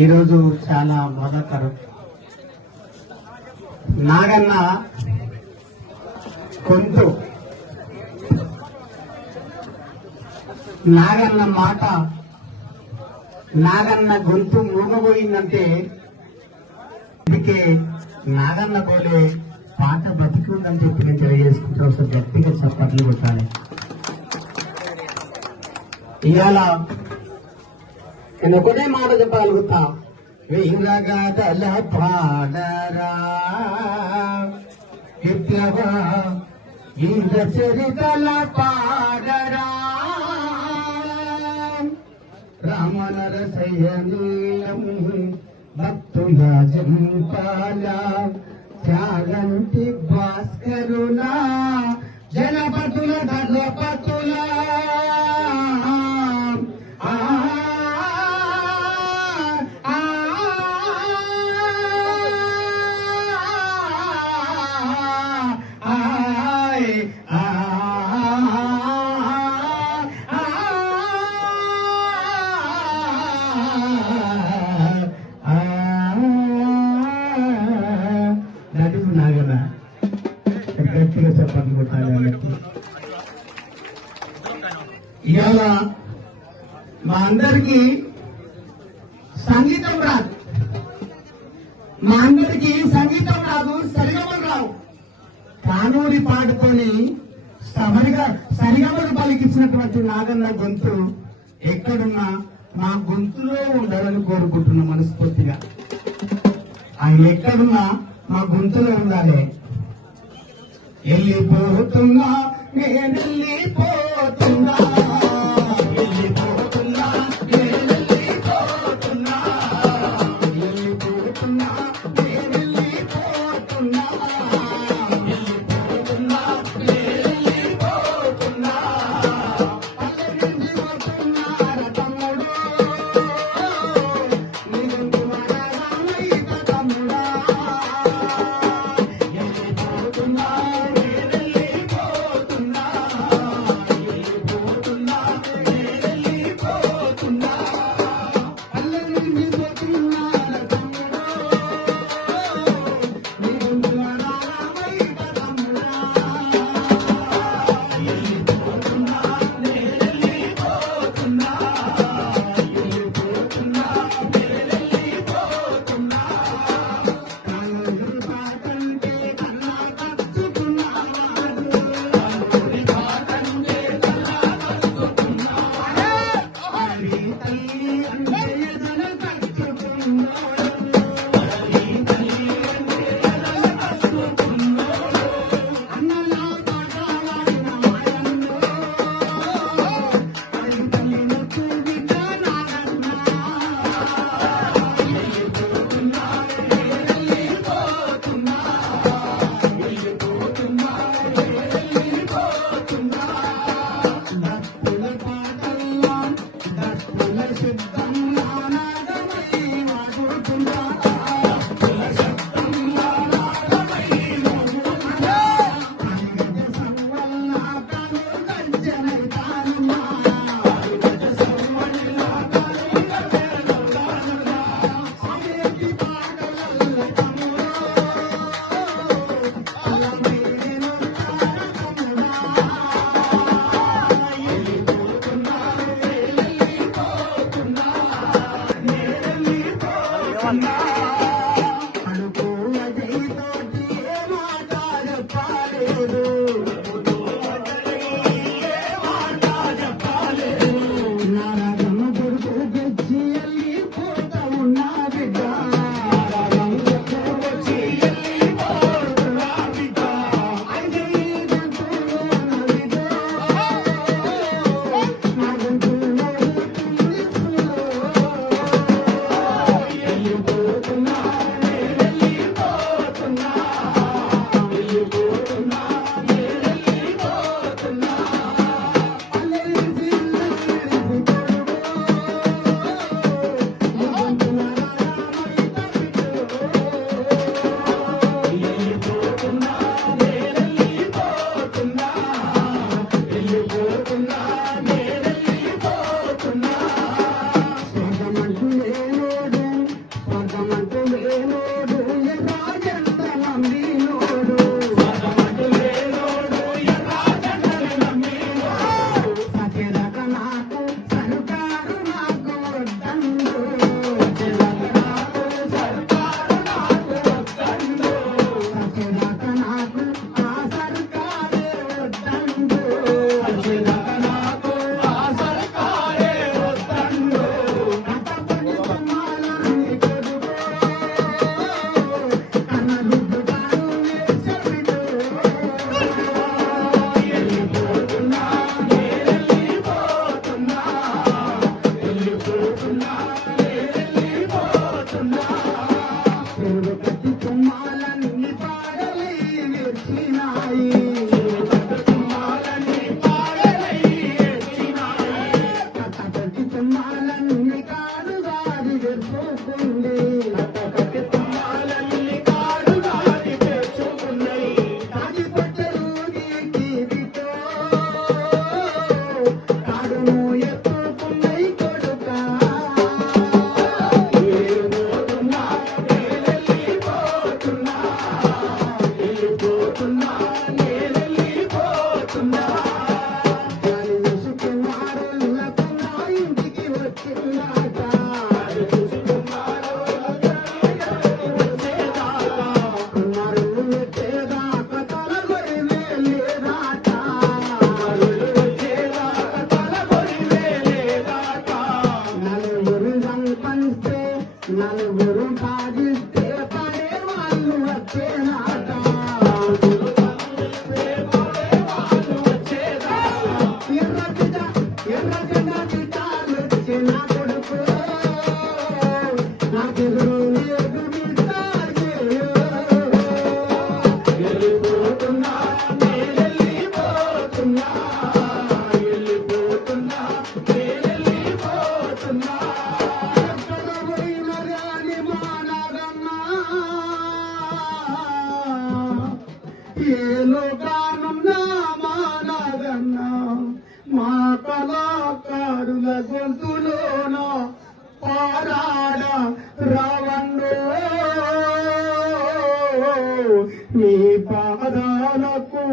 ఈరోజు చాలా బాధాకరం. నాగన్న కొంటూ నాగన్న మాట, నాగన్న గొంతు మూగబోయిందంటే అందుకే నాగన్న పోలే పాట బతికి ఉందని చెప్పి నేను తెలియజేసుకుంటా. ఒకసారి గట్టిగా చప్పట్లు కొట్టాలి. ఇవాళ నేను ఒకటే మాట చెప్పగలుగుతా, వీరగాథల పాడరా విప్లవ వీర చరితల పాడరా, రామనరసయ్యనీయం భక్తుల జంపాల త్యాగంటి భాస్కరుల జనపతుల ధర్మపతుల గట్టిగా చెప్పట్లు కొట్టాలి. ఇవాళ మా అందరికీ సంగీతం రాదు, మా అందరికీ సంగీతం రాదు, సరిగమలు రావు. కానూరి పాడుకొని సరిగమలు పలికించినటువంటి నాగన్న గొంతు ఎక్కడున్నా మా గొంతులో ఉండాలని కోరుకుంటున్నా మనస్ఫూర్తిగా. ఆయన ఎక్కడున్నా మా గొంతులో ఉండాలి. వెళ్ళిపోతున్నా నేనెళ్ళిపోతున్నా, వెళ్ళిపోతున్నా నేనెళ్ళిపోతున్నా, వెళ్ళిపోతున్నా నేనెళ్ళిపోతున్నా, వెళ్ళిపోతున్నా నేనెళ్ళిపోతున్నా, పల్లెండిపోతున్నార తమ్ముడు నీకు మరణ తమ్ముడా, వెళ్ళిపోతున్నా వెళ్ళిపోతున్నా ఏలోకానున్నా మా నాగన్న మా కళాకారుల గొంతులోన పారాడ రావండో నీ పాదాలకు